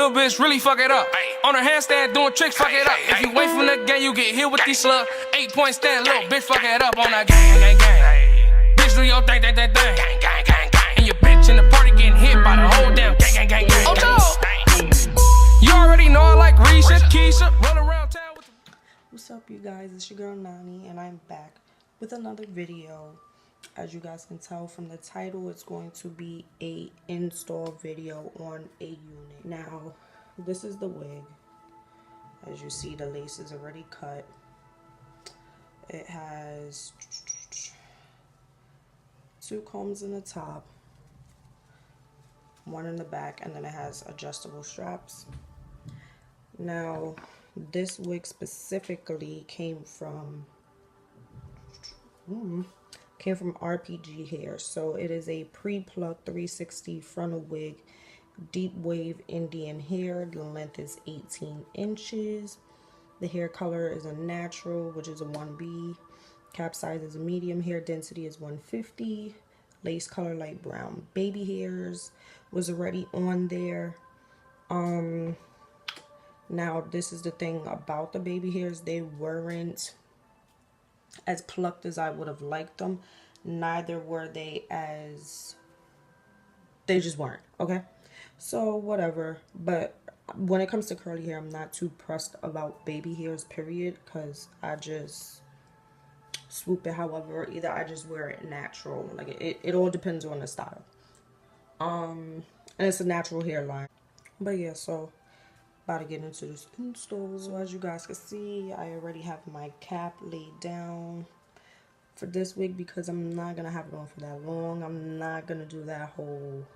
Little bitch really fuck it up. On her handstand doing tricks, fuck it up. If you wait from the game, you get hit with these slugs. 8-point stand, little bitch, fuck it up on that gang. Bitch, do your thing. And your bitch in the party getting hit by the whole damn gang. Oh no! You already know I like Risha, Keisha, run around town with the... What's up, you guys? It's your girl Nani, and I'm back with another video. As you guys can tell from the title, it's going to be a install video on a unit. Now, this is the wig. As you see, the lace is already cut. It has 2 combs in the top, 1 in the back, and then it has adjustable straps. Now, this wig specifically came from RPG Hair. So it is a pre-plucked 360 frontal wig, deep wave Indian hair. The length is 18 inches. The hair color is a natural, which is a 1B. Cap size is a medium. Hair density is 150. Lace color light brown. Baby hairs was already on there. Now this is the thing about the baby hairs. They weren't as plucked as I would have liked them. Neither were they as... They just weren't, okay? So, whatever. But when it comes to curly hair, I'm not too pressed about baby hairs, period. Because I just swoop it however. Either I just wear it natural. Like, it all depends on the style. And it's a natural hairline. But yeah, so... about to get into this install. So as you guys can see, I already have my cap laid down for this wig because I'm not gonna have it on for that long. I'm not gonna do that whole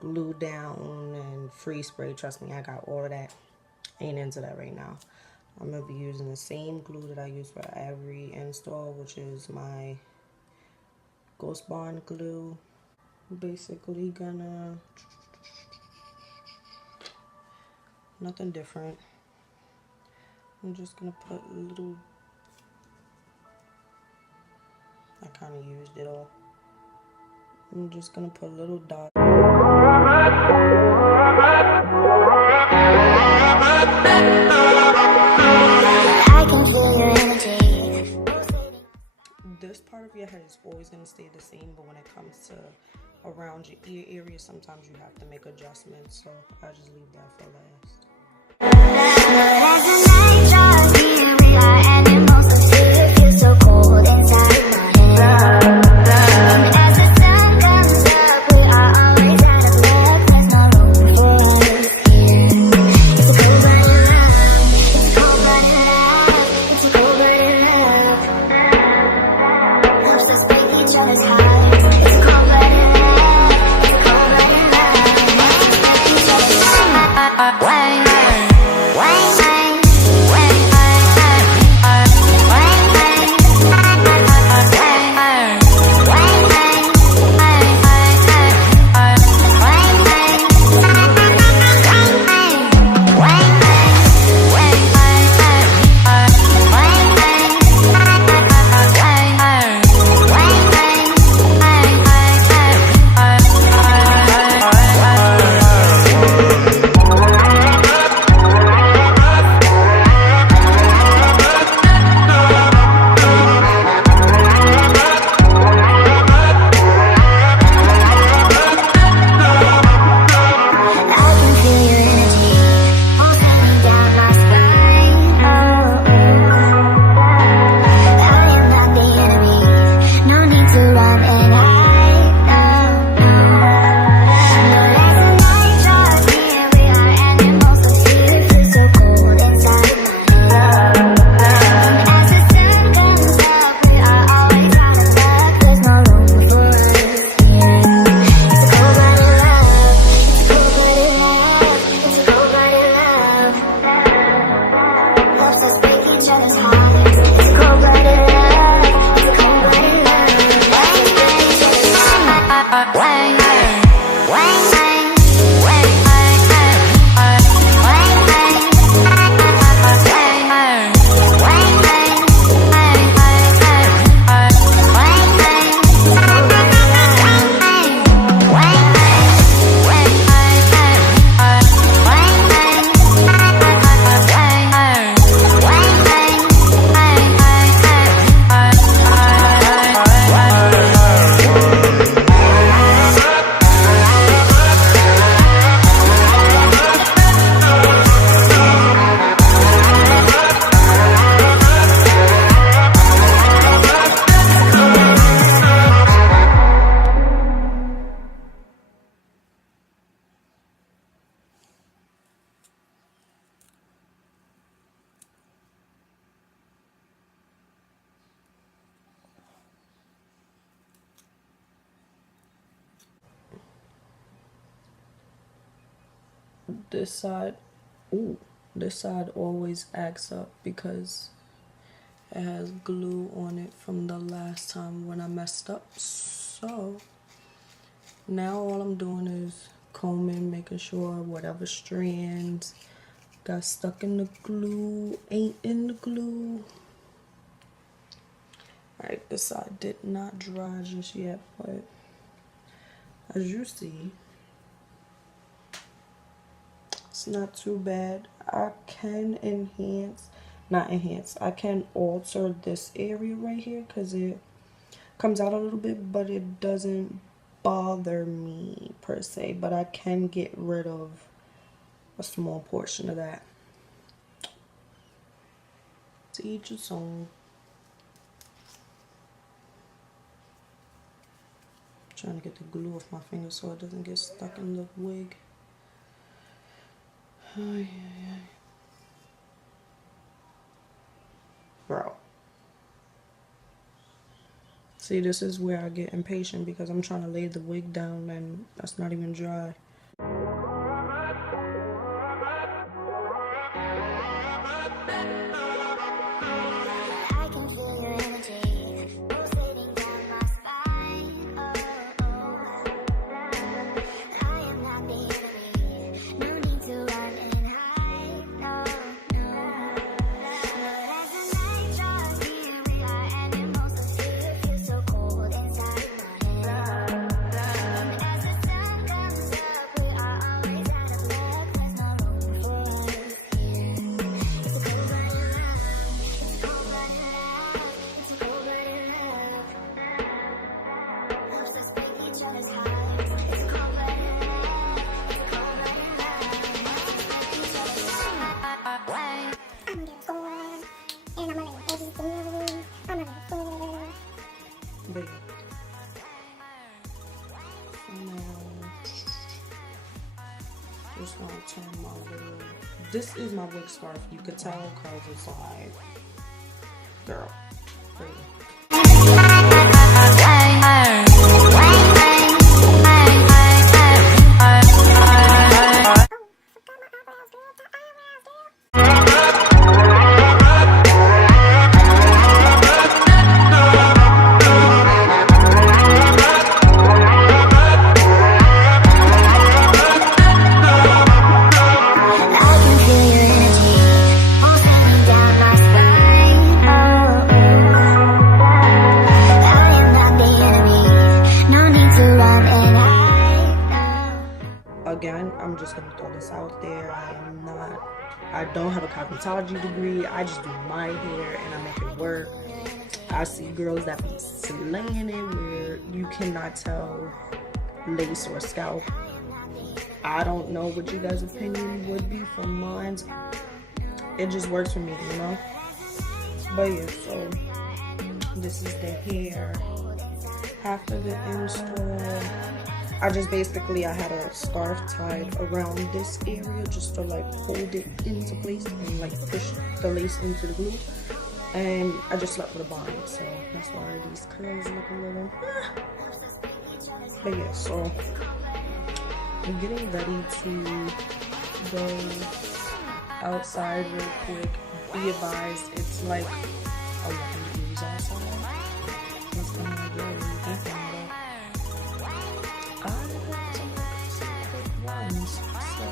glue down and freeze spray. Trust me, I got all of that. Ain't into that right now. I'm gonna be using the same glue that I use for every install, which is my Ghost Bond glue. Basically gonna... nothing different. I'm just gonna put a little... I kind of used it all. I'm just gonna put a little dot. This part of your head is always gonna stay the same, but when it comes to around your ear area, sometimes you have to make adjustments, so I just leave that for last. this side, ooh, this side always acts up because it has glue on it from the last time when I messed up. So now all I'm doing is combing, making sure whatever strands got stuck in the glue ain't in the glue. Alright, this side did not dry just yet, but as you see, it's not too bad. I can I can alter this area right here because it comes out a little bit, but it doesn't bother me per se. But I can get rid of a small portion of that. To each its own. Trying to get the glue off my finger so it doesn't get stuck in the wig. Oh, yeah. Bro. See, this is where I get impatient because I'm trying to lay the wig down and that's not even dry. Just want to turn my little. This is my wig scarf. You could tell because it's like, girl. Again, I'm just gonna throw this out there. I don't have a cosmetology degree. I just do my hair and I make it work. I see girls that be slaying it where you cannot tell lace or scalp. I don't know what you guys' opinion would be from mine. It just works for me, you know? But yeah, so this is the hair after the install. I just basically, I had a scarf tied around this area just to like hold it into place and like push the lace into the glue. And I just slept with a bonnet, so that's why these curls look a little. But yeah, so I'm getting ready to go outside real quick. Be advised, it's like 11 degrees outside. It's kind of like, yo, what are you thinking about? I have some quick runs, so.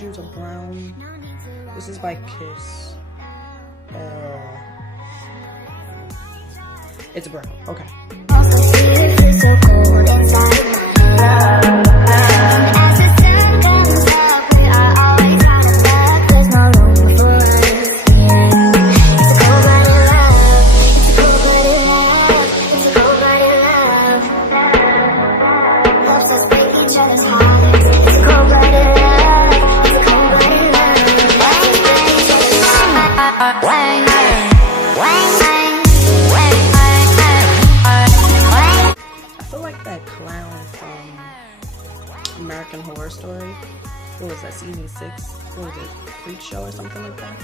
Use a brown. This is by Kiss. It's brown. Okay. American Horror Story. What was that, season 6? What was it, Freak Show or something like that?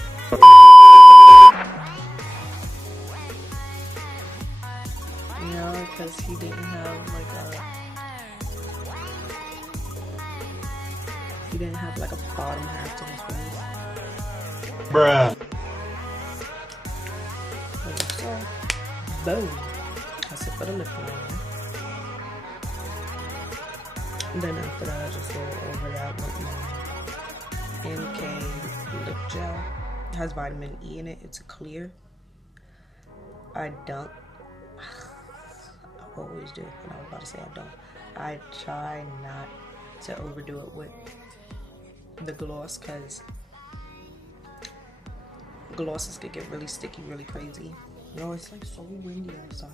You know, because he didn't have like a bottom half to his face. Bruh. So, boom. That's it for the lip liner. And then after that, I just go over that with my NK lip gel. It has vitamin E in it. It's a clear. I always do. And I was about to say I don't. I try not to overdo it with the gloss, because glosses could get really sticky, really crazy. You know, it's like so windy outside.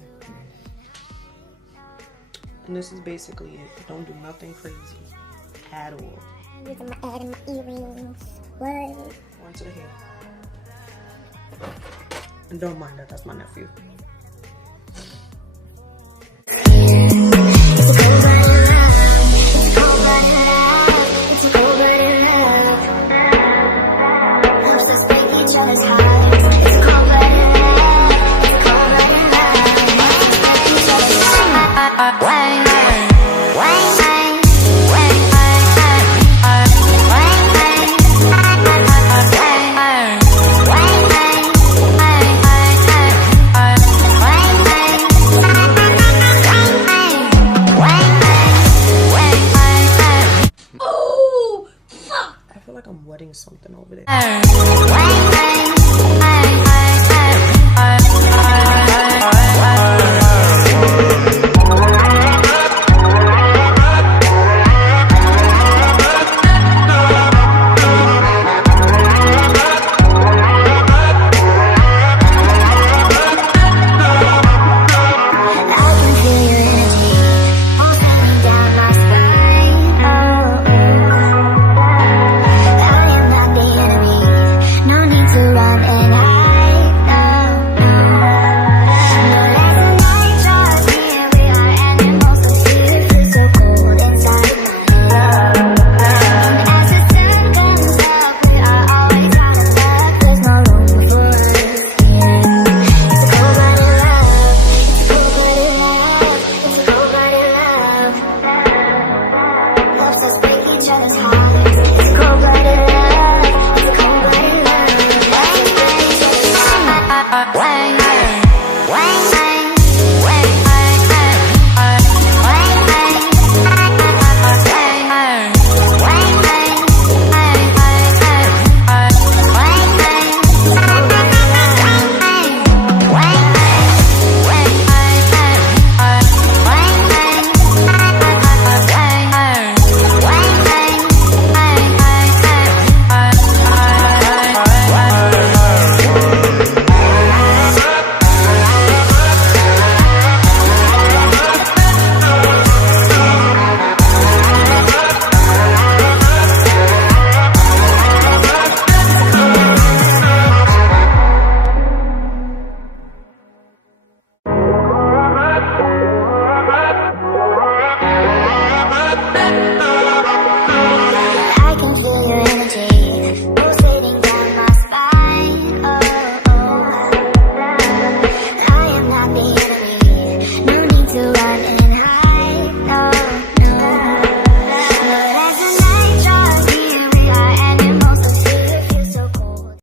And this is basically it. Don't do nothing crazy at all. Using my earrings. What? One to the hair. And don't mind that, that's my nephew.